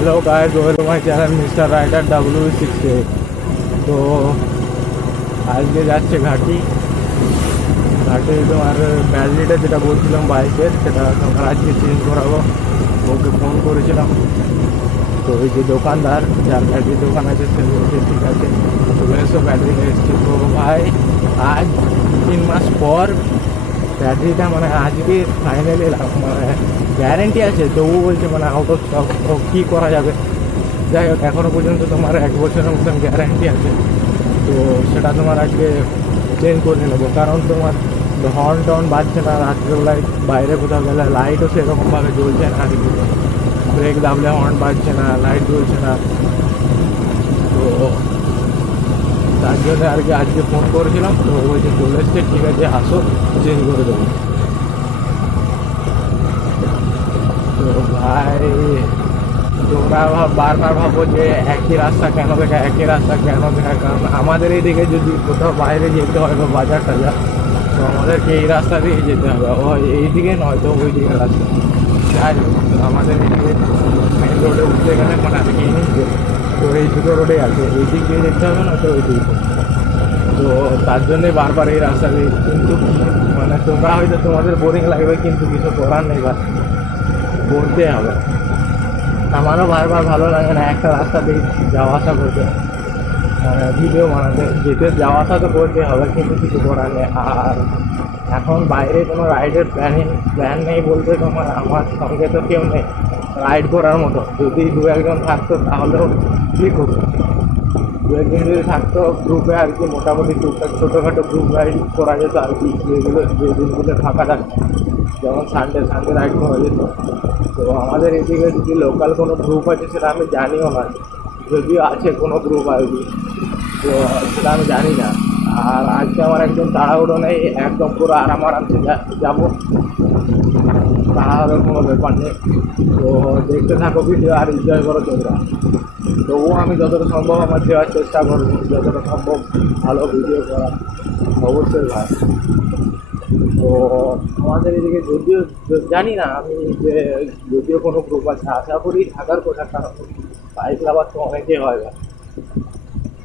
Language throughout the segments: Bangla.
Hello guys, welcome my channel mister rider W68। তো আজকে যাচ্ছে ঘাটি তোমার ব্যাটারিটা যেটা বলছিলাম বাইকের, সেটা তোমার আজকে চেঞ্জ করাবো। ওকে ফোন করেছিলাম, তো ওই যে দোকানদার যার ব্যাটারি দোকান আছে সে বলছে ঠিক আছে চলে এসো, ব্যাটারিটা এসছে। তো ভাই আজ 3 মাস পর ব্যাটারিটা মানে আজকে ফাইনালি মানে গ্যারেন্টি আছে, তবু বলছে মানে আউট অফ স্টক। তো কী করা যাবে, যাই হোক এখনও পর্যন্ত তোমার 1 বছরের মতন গ্যারেন্টি আছে। তো সেটা তোমার আজকে চেঞ্জ করে নেবো, কারণ তোমার হর্ন টর্ন বাজছে না, রাত্রেবেলায় বাইরে কোথাও গেলে লাইটও সেরকমভাবে জ্বলছে না, আর কি ব্রেক দাবলে হর্ন বাজছে না, লাইট জ্বলছে না। তো তার জন্য আর কি আজকে ফোন করেছিলাম, তো বলছে চলে এসছে, ঠিক আছে আসো চেঞ্জ করে দেবো। তো ভাই তোমরা বারবার ভাবো যে একই রাস্তা কেন দেখা, একই রাস্তা কেন দেখা, কারণ আমাদের এইদিকে যদি কোথাও বাইরে যেতে হয় বা বাজার টাজার, তো আমাদেরকে এই রাস্তা দিয়ে যেতে হবে, এইদিকে নয় তো ওই দিকের রাস্তা। যাই হোক আমাদের এইদিকে মেন রোডে উঠতে গেলে মানে আর কি তো এই দুটো রোডে আছে, এই দিক দিয়ে যেতে হবে না তো ওই দিকে। তো তার জন্যে বারবার এই রাস্তা দিয়ে, কিন্তু মানে তোমরা হয়তো তোমাদের বোরিং লাগবে, কিন্তু কিছু করার নেই, বা করতে হবে। আমারও বারবার ভালো লাগে না একটা রাস্তা দিয়ে যাওয়া আসা করতে, ভিডিও বানাতে, যেতে যাওয়া আসা তো করতে হবে, কিন্তু কিছু করার নেই। আর এখন বাইরে কোনো রাইডের প্ল্যান নেই বলতে তোমার আমার সঙ্গে তো কেউ নেই রাইড করার মতো। যদি 2-1জন থাকতো তাহলেও ঠিক হতো, 2-1জন যদি থাকতো গ্রুপে আর কি, মোটামুটি টুকটাক ছোটোখাটো গ্রুপ রাইড করা যেত আর কি, যে দিনগুলো ফাঁকা থাকতো, যেমন সানডে রাইড করা যেত। তো আমাদের এদিকে যদি লোকাল কোনো গ্রুপ আছে সেটা আমি জানিও না, যদিও আছে কোনো গ্রুপ আর কি, তো সেটা আমি জানি না। আর আজকে আমার একদম তাড়াহুড়ো নেই, একদম পুরো আরামসে যাবো, তাড়াহুড়োর কোনো ব্যাপার নেই। তো দেখতে থাকো ভিডিও আর এনজয় করো তোমরা। তবুও আমি যতটা সম্ভব আমার দেওয়ার চেষ্টা করবো, যতটা সম্ভব ভালো ভিডিও করা অবশ্যই ভাই। তো আমাদের এদিকে যদিও জানি না আমি যে যদিও কোনো গ্রুপ আছে, আশা করি থাকার কথা, কারণ বাইক লাভার তো অনেকেই হয়।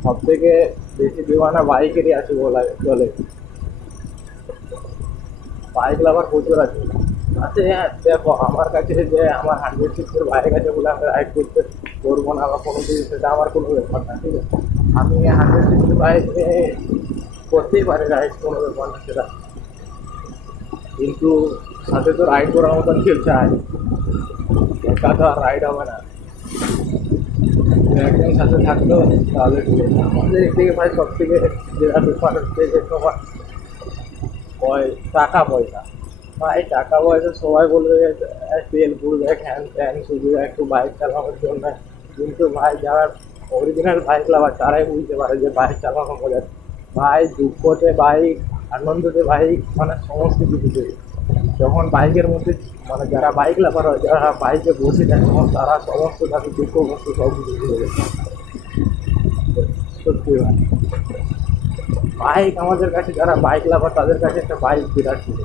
সব থেকে বেশি দিওয়ানা বাইকেরই আছে বলা চলে, বাইক লাভার প্রচুর আছে। হ্যাঁ দেখো আমার কাছে যে আমার 100cc বাইক আছে বলে আমি রাইড করবো না বা কোনো কিছু, সেটা আমার কোনো ব্যাপার না, ঠিক আছে। আমি 100cc বাইক করতেই পারি রাইড, কোনো ব্যাপার না সেটা, কিন্তু সাথে তো রাইড করার মতন কেউ চায়, একা তো আর রাইড হবে না, একজন সাথে থাকলেও তাহলে ঠিক আছে। আমাদের এর থেকে ভাই সব থেকে যেটা ব্যাপার হচ্ছে যে তোমার টাকা পয়সা। ভাই টাকা পয়সা সবাই বলবে তেল পুড়বে, হ্যান ত্যান, শুধু একটু বাইক চালানোর জন্য, কিন্তু ভাই যারা অরিজিনাল বাইক লাভার তারাই বুঝতে পারে যে বাইক চালানো মজা। ভাই দুঃখতে বাইক, আনন্দতে বাইক, মানে সমস্ত কিছুতে যখন বাইকের মধ্যে মানে যারা বাইক লাভার হয়, যারা বাইকে বসে যায়, তখন তারা সমস্ত তাদের দুঃখ কষ্ট সব কিছু ভুলে যায়। সত্যি ভাই বাইক আমাদের কাছে, যারা বাইক লাভার তাদের কাছে একটা বাইক বিরাট ছিল,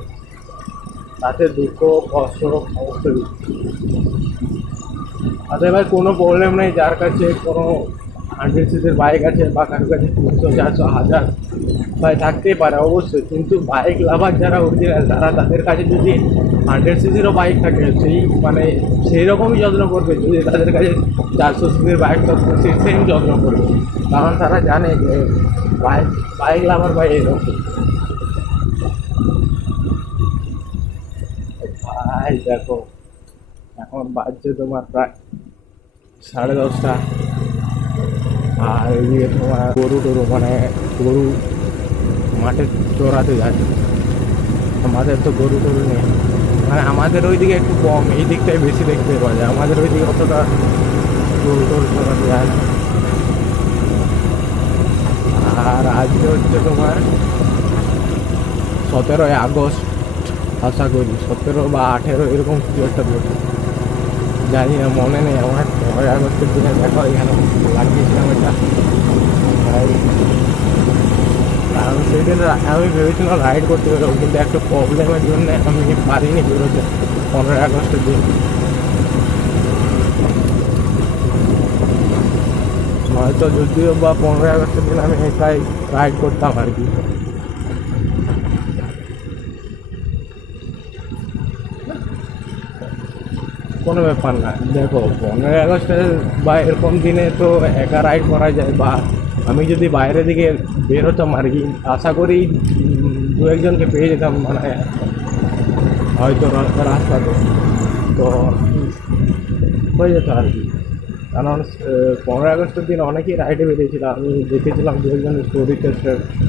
তাতে দুঃখ কষ্ট সমস্ত কিছু। তাতে ভাই কোনো প্রবলেম নেই, যার কাছে কোনো 100cc বাইক আছে বা কারোর কাছে 300-400-1000 ভাই থাকতেই পারে অবশ্যই, কিন্তু বাইক লাভার যারা অরিজিনাল তারা তাদের কাছে যদি 100cc বাইক থাকে, সেই মানে সেই রকমই যত্ন করবে। যদি তাদের কাছে 400cc বাইক থাকবে সেম যত্ন করবে, কারণ তারা জানে যে বাইক লাভার ভাই এরকম। ভাই দেখো এখন বাজছে তোমার প্রায় 10:30, আর এদিকে তোমার গরু মানে গরু মাঠে চড়াতে যাচ্ছে। আমাদের তো গরু নেই, মানে আমাদের ওইদিকে একটু কম, এই দিকটাই বেশি দেখতে পাওয়া যায়, আমাদের ওইদিকে অতটা গরু চড়াতে যায় না। আর আজকে হচ্ছে তোমার 17ই আগস্ট, আশা করি 17 বা 18 এরকম কিছু একটা বলছে, জানি না, মনে নেই আমার। 9ই আগস্টের দিনে দেখো এখানে লাগিয়েছিলাম এটা, কারণ সেই দিন আমি ভেবেছিলাম রাইড করতে পারবো, কিন্তু একটা প্রবলেমের জন্য আমি পারিনি বেরোতে 15ই আগস্টের দিন। তো যদিও বা 15 আগস্টের দিন আমি একাই রাইড করতাম আর কি। কোনো ব্যাপার না, দেখো 15 আগস্টে বা এরকম দিনে তো একা রাইড করা যায়, বা আমি যদি বাইরের দিকে বেরোতাম আর কি, আশা করি দু একজনকে পেয়ে যেতাম মানে হয়তো রাস্তাতে, তো হয়ে যেত আর কি। কারণ 15 আগস্টের দিন অনেকেই রাইডে বেরিয়েছিল, আমি দেখেছিলাম দু একজন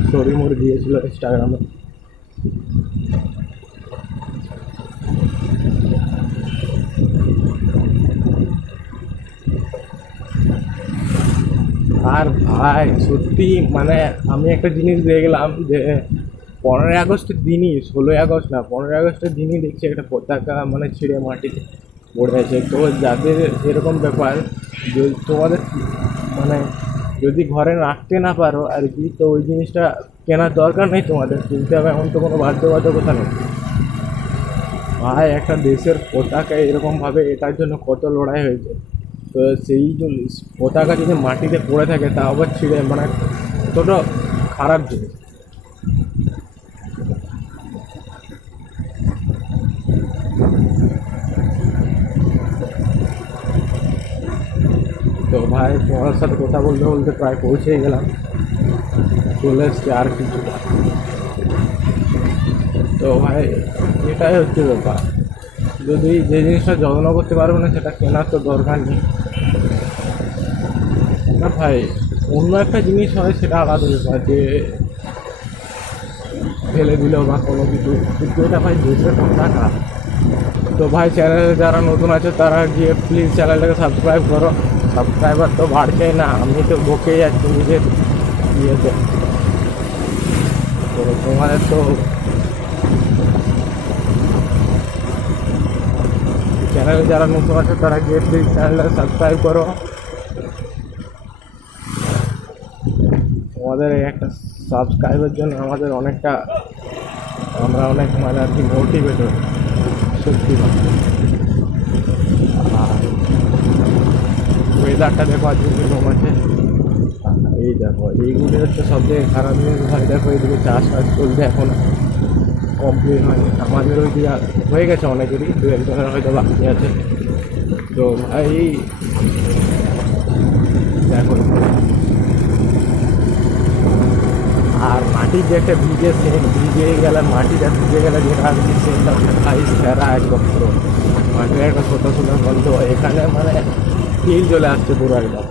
স্টোরি মোড় দিয়েছিল ইনস্টাগ্রামে। আর ভাই সত্যি মানে আমি একটা জিনিস দেখলাম যে 15 আগস্টের দিনই, 16 আগস্ট না, 15 আগস্টের দিনই দেখছি একটা পতাকা মানে ছিঁড়ে মাটিতে পড়ে আছে। তো যাদের এরকম ব্যাপার, যদি তোমাদের মানে যদি ঘরে রাখতে না পারো আর কি, তো ওই জিনিসটা কেনার দরকার নেই, তোমাদের কিনতে হবে এমন তো কোনো বাধ্যবাধকতা নেই। ভাই একটা দেশের পতাকা এরকমভাবে এটার জন্য কত লড়াই হয়েছে, তো সেই জন্য পতাকা যদি মাটিতে পড়ে থাকে তা আবার ছিঁড়ে মানে কতটা খারাপ জিনিস। তো ভাই তোমার সাথে কথা বলতে বলতে প্রায় পৌঁছেই গেলাম, চলে এসছে আর কিছুটা। তো ভাই এটাই হচ্ছে ব্যাপার, যদি যে জিনিসটা যত্ন করতে পারবে না সেটা কেনার তো দরকার নেই না ভাই। অন্য একটা জিনিস হয় সেটা আলাদা ব্যাপার, যে ফেলে দিল বা কোনো কিছু, কিন্তু এটা ভাই দেশের পতাকা। তো ভাই চ্যানেলে যারা নতুন আছে তারা গিয়ে প্লিজ চ্যানেলটাকে সাবস্ক্রাইব করো, সাবস্ক্রাইবার তো বাড়ছেই না, আমি তো বকেই যাচ্ছি নিজের ইয়েতে। তো তোমাদের তো চ্যানেলে যারা নতুন আছে তারা গিয়ে প্লিজ চ্যানেলটাকে সাবস্ক্রাইব করো। তোমাদের এই একটা সাবস্ক্রাইবের জন্য আমাদের অনেকটা, আমরা অনেক মানে আর কি মোটিভেট হই সত্যি। আর ওয়েদারটা দেখো আজকে কীরকম আছে, এই দেখো এইগুলি হচ্ছে সবথেকে খারাপ জিনিস ভাই। দেখো এইদিকে চাষবাস চলছে এখন, কমপ্লিট হয়নি আমাদের ওইদিকে, হয়ে গেছে অনেকেরই, দু একজনের হয়তো বাকি আছে। তো ভাই দেখো, আর মাটির যে একটা ভিজে সেন্ট, ভিজে গেলে মাটিটা ভিজে গেলে যেটা আর কি সেন্টটা ভাই সেরা একদম পুরো, মাটির একটা ছোটো ছোটো গন্ধ এখানে মানে ফিল চলে আসছে পুরো একদম।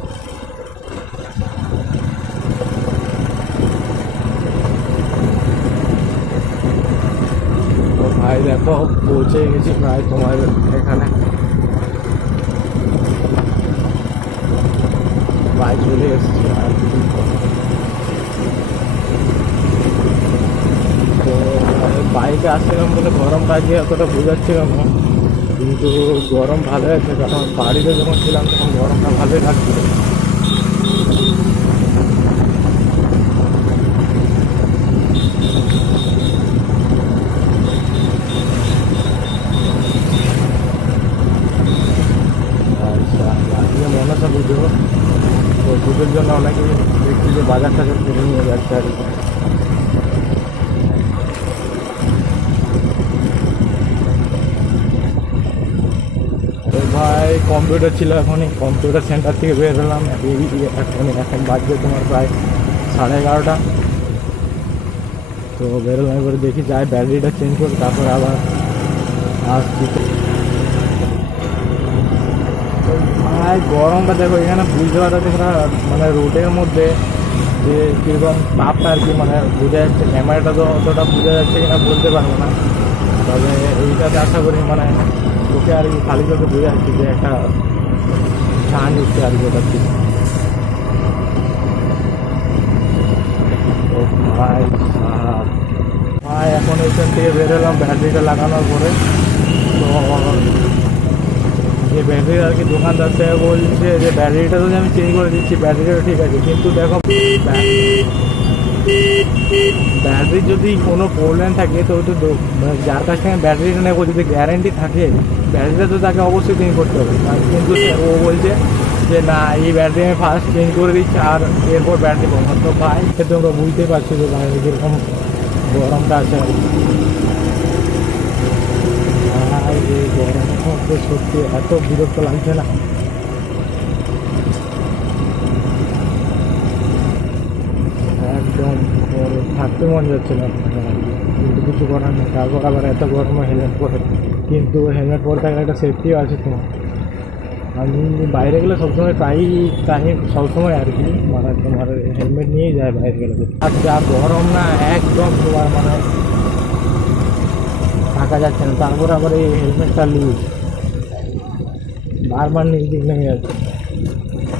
তো ভাই দেখো পৌঁছে গেছি প্রায় তোমার এখানে, প্রায় চলে এসেছি আর কি। তো বাইকে আসছিলাম বলে গরমটা আজকে অতটা বোঝাচ্ছিলাম না, কিন্তু গরম ভালো আছে, কারণ বাড়িতে যখন ছিলাম তখন গরমটা ভালোই লাগছিল। আচ্ছা আজকে মনসা পুজো, তো পুজোর জন্য অনেকে দেখছি যে বাজার টাজার কিনে নিয়ে যাচ্ছে আর কি। তো ভাই কম্পিউটার ছিল, এখনই কম্পিউটার সেন্টার থেকে বের হলাম এখন বাজছে তোমার প্রায় 11:30। তো বেরোলাম, এবারে দেখি যাই ব্যাটারিটা চেঞ্জ করে তারপরে আবার আসছি। তো ভাই গরমটা দেখো এখানে বুঝতে পারছি পুরো মানে রোডের মধ্যে যে কীরকম তাপটা আর কি, মানে বোঝা যাচ্ছে, ক্যামেরাটা তো অতটা বোঝা যাচ্ছে কিনা বলতে পারবো না, তবে এইটাতে আশা করি মানে চোখে আর কি খালি চোখে বোঝা যাচ্ছে যে একটা ছান উঠছে আর কি ওটার থেকে। ও ভাই সাপ, ভাই এখন এইখান থেকে বেরোলাম ব্যাটারিটা লাগানোর পরে। তো যে ব্যাটারি আর কি দোকানদার সাহেব বলছে যে ব্যাটারিটা তো আমি চেঞ্জ করে দিচ্ছি, ব্যাটারিটা ঠিক আছে, কিন্তু দেখো ব্যাটারি যদি কোনো প্রবলেম থাকে তো মানে যার কাছ থেকে ব্যাটারিটা নেবো যদি গ্যারেন্টি থাকে ব্যাটারিটা তো তাকে অবশ্যই চেঞ্জ করতে হবে, কিন্তু ও বলছে যে না এই ব্যাটারি আমি ফার্স্ট চেঞ্জ করে দিচ্ছি আর এরপর ব্যাটারি কমার। তো ভাই তোমরা বুঝতে পারছো যে বাইরে যেরকম গরমটা আছে আর কি। ভাই এই গরমের মধ্যে সত্যি এত বিরক্ত লাগছে না। একদম থাকতে মন যাচ্ছে না, কিন্তু কিছু করার নেই। তারপর আবার এত গরমে হেলমেট পরে, কিন্তু হেলমেট পরে থাকলে একটা সেফটিও আছে তোমার। আমি বাইরে গেলে সবসময় টাইম সবসময় আর কি মানে তোমার হেলমেট নিয়েই যায় বাইরে গেলে। আর যা গরম না একদম তোমার মানে থাকা যাচ্ছে না। তারপর আবার এই হেলমেটটা লুজ, বারবার নিজ দিক নেমে যাচ্ছে,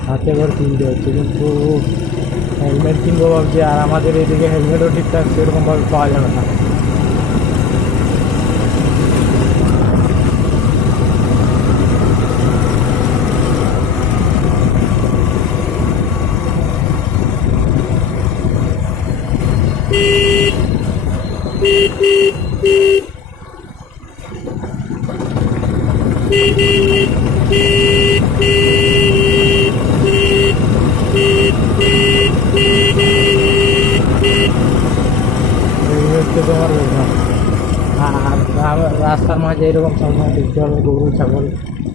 হাতে করে কিনতে হচ্ছে। কিন্তু হেলমেট কিনবো ভাবছি, আর আমাদের এদিকে হেলমেটও ঠিকঠাক সেরকমভাবে পাওয়া যাবে না। এই হচ্ছে তোমার ব্যাপার। আর রাস্তার মাঝে এরকম সময় দেখতে হবে গরু ছাগল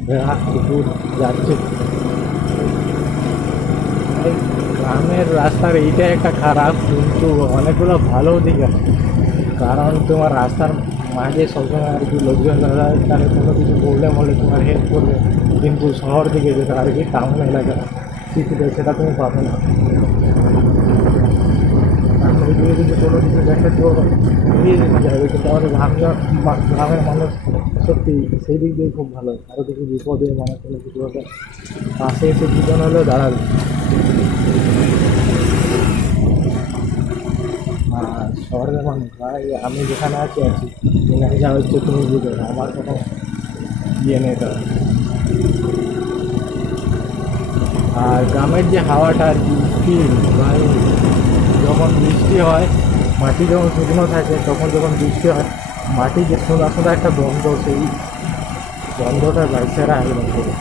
ভেড়া কুকুর যাচ্ছে। এই গ্রামের রাস্তার এইটা একটা খারাপ, কিন্তু অনেকগুলো ভালো দিক আছে। কারণ তোমার রাস্তার মাঝে সবসময় আর কি লোকজন দাদা তাহলে কোনো কিছু প্রবলেম হলে তোমার হেল্প করবে। কিন্তু শহর দিকে যেটা আর কি টাউন এলাকা সিটিতে সেটা তুমি পাবে না। কারণ ওইদিকে কিন্তু কোনো কিছু দেখে তো এগিয়ে যেতে চাইবে, কিন্তু আমাদের গ্রামের মানুষ সত্যি সেই দিক দিয়ে খুব ভালো। আরও কিছু বিপদে মানে কোনো কিছু হবে পাশে এসে জীবন হলেও দাঁড়াবে। আর শহরের মানুষ ভাই আমি যেখানে আছি এখানে যা হচ্ছে তুমি বুঝো, আমার কোনো ইয়ে নেই তার। আর গ্রামের যে হাওয়াটা আর কি ফিল ভাই, যখন বৃষ্টি হয় মাটি যখন শুকনো থাকে, তখন যখন বৃষ্টি হয় মাটি যে সোঁদা সোঁদা একটা গন্ধ, সেই গন্ধটা ভাই সেরা একদম করে।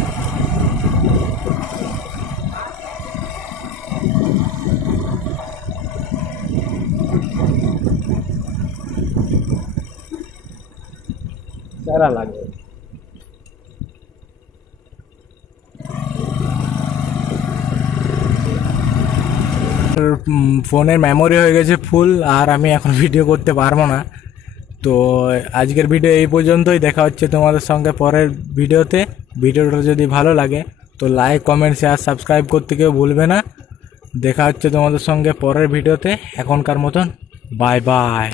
সেরা লাগে। ফোনের মেমোরি হয়ে গেছে ফুল, আর আমি এখন ভিডিও করতে পারবো না। তো আজকের ভিডিও এই পর্যন্তই, দেখা হচ্ছে তোমাদের সঙ্গে পরের ভিডিওতে। ভিডিওটা যদি ভালো লাগে তো লাইক কমেন্ট শেয়ার সাবস্ক্রাইব করতে কেউ ভুলবে না। দেখা হচ্ছে তোমাদের সঙ্গে পরের ভিডিওতে। এখনকার মতন বাই বাই।